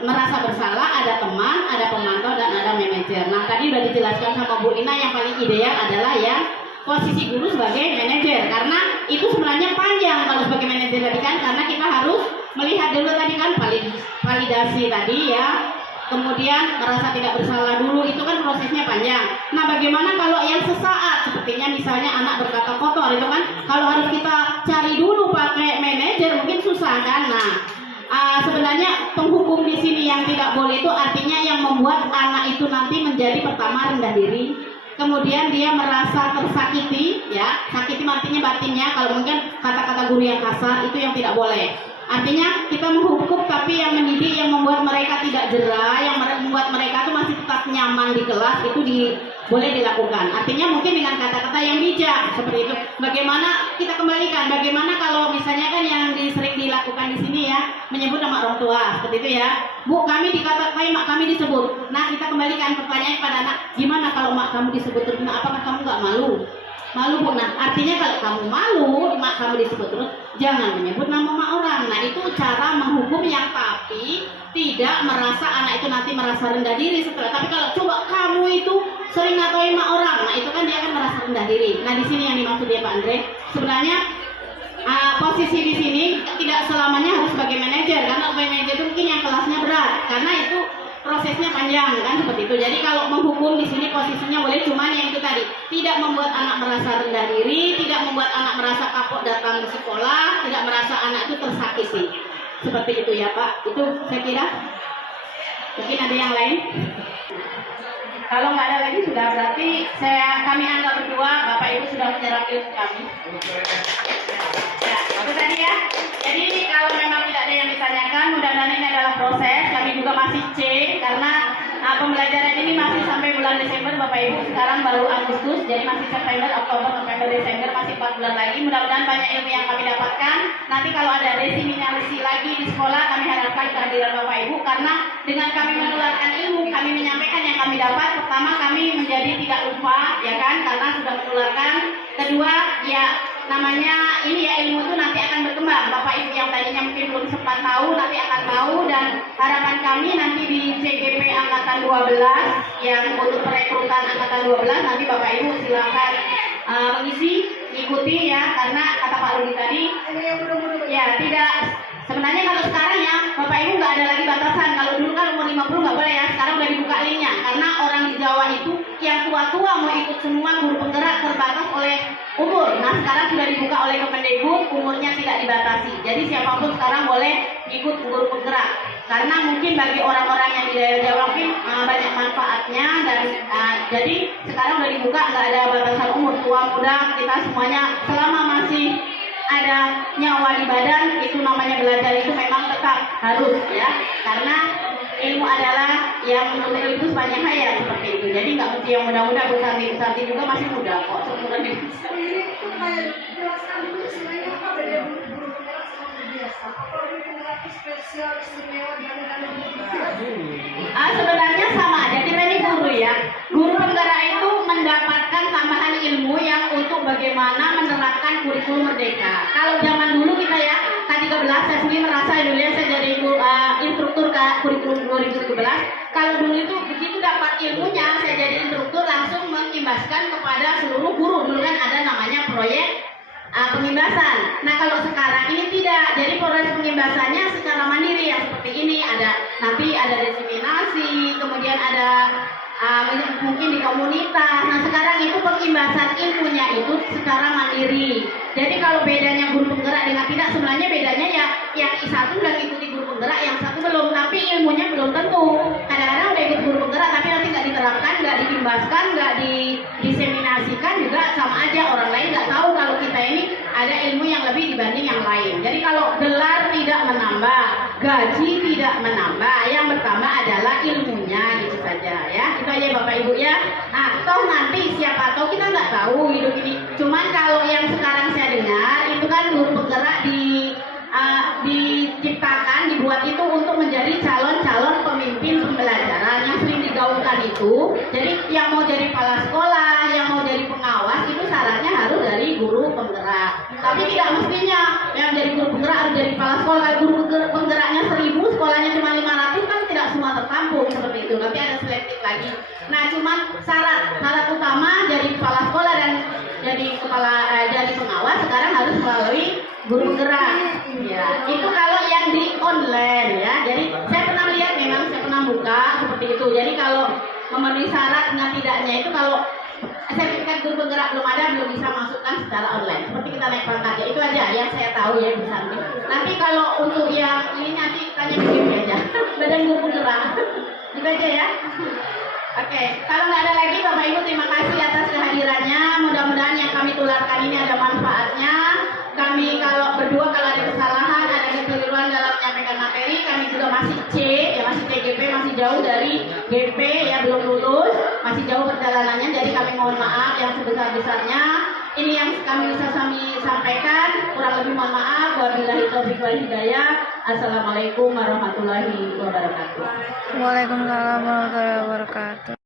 merasa bersalah, ada teman, ada pemantau, dan ada manajer. Nah, tadi sudah dijelaskan sama Bu Ina, yang paling ideal adalah yang posisi guru sebagai manajer, karena itu sebenarnya panjang kalau sebagai manajer tadi kan, karena kita harus melihat dulu tadi kan validasi tadi ya. Kemudian merasa tidak bersalah dulu, itu kan prosesnya panjang. Nah, bagaimana kalau yang sesaat, sepertinya misalnya anak berkata kotor, itu kan kalau harus kita cari dulu pakai manajer mungkin susah kan. Nah, sebenarnya penghukum di sini yang tidak boleh itu artinya yang membuat anak itu nanti menjadi pertama rendah diri, kemudian dia merasa tersakiti, ya, sakiti artinya batinnya. Kalau mungkin kata-kata guru yang kasar itu yang tidak boleh. Artinya kita menghukum tapi yang mendidik, yang membuat mereka tidak jera, yang membuat mereka tuh masih tetap nyaman di kelas, itu boleh dilakukan. Artinya mungkin dengan kata-kata yang bijak seperti itu. Bagaimana kita kembalikan? Bagaimana kalau misalnya kan yang sering dilakukan di sini ya, menyebut nama orang tua seperti itu ya. Bu, kami dikatakan mak kami disebut. Nah, kita kembalikan pertanyaan pada anak, gimana kalau mak kamu disebut terus? Nah, apakah kamu nggak malu? Malu, Bu. Nah, artinya kalau kamu malu, mak kamu disebut terus, jangan menyebut nama mak orang. Nah, itu cara menghukum yang tapi tidak merasa anak itu nanti merasa rendah diri setelah. Tapi kalau coba kamu itu sering ngatoin mak orang, nah itu kan dia akan merasa rendah diri. Nah, di sini yang dimaksud ya Pak Andre, sebenarnya posisi di sini tidak selamanya harus sebagai manajer, karena sebagai manajer itu mungkin yang kelasnya berat, karena itu prosesnya panjang kan seperti itu. Jadi kalau menghukum di sini posisinya boleh, cuman yang itu tadi, tidak membuat anak merasa rendah diri, tidak membuat anak merasa kapok datang ke sekolah, tidak merasa anak itu tersakiti. Seperti itu ya Pak. Itu saya kira. Mungkin ada yang lain. Kalau nggak ada lagi sudah, berarti kami anggap berdua Bapak Ibu sudah menyerap ilmu kami. Ya, itu tadi ya. Jadi kalau memang tidak ada yang ditanyakan, mudah-mudahan ini adalah proses. Kami juga masih C, karena pembelajaran ini masih sampai bulan Desember Bapak Ibu. Sekarang baru Agustus, jadi masih September, Oktober, November, Desember, masih 4 bulan lagi. Mudah-mudahan banyak ilmu yang kami dapatkan. Nanti kalau ada desiminasi lagi di sekolah, kami harapkan kehadiran Bapak Ibu, karena dengan kami menularkan ilmu, kami menyampaikan yang kami dapat. Pertama, kami menjadi tidak lupa, ya kan, karena sudah menularkan. Kedua, ya namanya ini ya, ilmu itu nanti akan berkembang. Bapak Ibu yang tadinya mungkin belum sempat tahu, nanti akan tahu. Dan harapan kami nanti di CGP Angkatan 12 yang untuk perekrutan Angkatan 12, nanti Bapak Ibu silakan mengisi, ikuti ya, karena kata Pak Rudi tadi ya tidak. Sebenarnya kalau sekarang ya Bapak Ibu nggak ada lagi batasan. Kalau dulu kan umur 50 nggak boleh ya, sekarang udah dibuka linknya. Karena orang di Jawa itu yang tua-tua mau ikut semua, guru penggerak terbatas oleh umur. Nah, sekarang sudah dibuka oleh Kemendikbud, umurnya tidak dibatasi. Jadi siapapun sekarang boleh ikut guru penggerak. Karena mungkin bagi orang-orang yang di daerah Jawa mungkin banyak manfaatnya, dan jadi sekarang udah dibuka, nggak ada batasan umur, tua muda, kita semuanya selama masih ada nyawa di badan, itu namanya belajar itu memang tetap harus ya, karena ilmu adalah yang menuntut itu sepanjang hayat seperti itu. Jadi nggak mesti yang muda-muda, Bu Santi juga masih muda kok, seumuran ini. Ini tuh kayak jelaskan dulu sebenarnya apa beda guru penggerak sama guru biasa. Apa guru penggerak itu spesial, istimewa, dan Sebenarnya sama aja, kita ini guru ya. Guru penggerak itu mendapatkan tambahan ilmu yang untuk bagaimana menerapkan kurikulum merdeka. Kalau zaman dulu kita ya, K13, saya sendiri merasa dulu ya, saya jadi instruktur kurikulum 2017. Kalau dulu itu begitu dapat ilmunya, saya jadi instruktur langsung mengimbaskan kepada seluruh guru. Dulu kan ada namanya proyek pengimbasan. Nah, kalau sekarang ini tidak. Jadi proses pengimbasannya secara mandiri yang seperti ini, nanti ada desiminasi, kemudian ada mungkin di komunitas. Nah, sekarang itu pengimbasan ilmunya itu secara mandiri. Jadi kalau bedanya guru penggerak dengan tidak, sebenarnya bedanya ya yang satu udah ikuti guru penggerak, yang satu belum, tapi ilmunya belum tentu. Kadang-kadang udah ikut guru penggerak tapi nanti nggak diterapkan, nggak diimbaskan, nggak diseminasikan, juga sama aja. Orang lain nggak tahu kalau kita ini ada ilmu yang lebih dibanding yang lain. Jadi kalau gelar tidak menambah, gaji tidak menambah, yang bertambah adalah ilmunya, gitu saja ya. Itu aja Bapak Ibu ya. Nah, toh nanti siapa tahu, kita nggak tahu hidup ini. Cuman kalau yang sekarang saya dengar itu kan guru penggerak diciptakan, dibuat itu untuk menjadi calon-calon pemimpin pembelajaran yang sering digaungkan itu. Jadi yang mau jadi kepala sekolah, yang mau jadi pengawas, itu syaratnya harus dari guru penggerak. Tapi tidak mestinya yang jadi guru penggerak harus jadi kepala sekolah. Guru penggeraknya 1000, sekolahnya cuma 500, kan tidak semua tertampung seperti itu. Nanti ada selektif lagi. Nah, cuman syarat utama jadi kepala sekolah dan jadi pengawas sekarang harus melalui guru penggerak. Ya, itu kalau yang di online ya. Jadi saya pernah lihat, memang saya pernah buka seperti itu. Jadi kalau memenuhi syarat dengan tidaknya itu, kalau sertifikat guru penggerak belum ada, belum bisa masukkan secara online. Seperti kita naik pangkat ya, itu aja yang saya tahu ya Bu Santi. Nanti kalau untuk yang ini nanti tanya ke Dewi aja. Badan guru penggerak. Itu aja ya. Oke, kalau nggak ada lagi Bapak Ibu terima kasih atas kehadirannya. Mudah-mudahan yang kami tularkan ini ada manfaatnya. Kami kalau berdua kalau ada kesalahan, ada kekeliruan dalam menyampaikan materi, kami juga masih C, ya masih TGP, masih jauh dari GP, ya belum lulus, masih jauh perjalanannya. Jadi kami mohon maaf yang sebesar-besarnya. Ini yang kami bisa kami sampaikan, kurang lebih mohon maaf. Wabillahi taufiq wal hidayah. Assalamualaikum warahmatullahi wabarakatuh. Waalaikumsalam warahmatullahi wabarakatuh.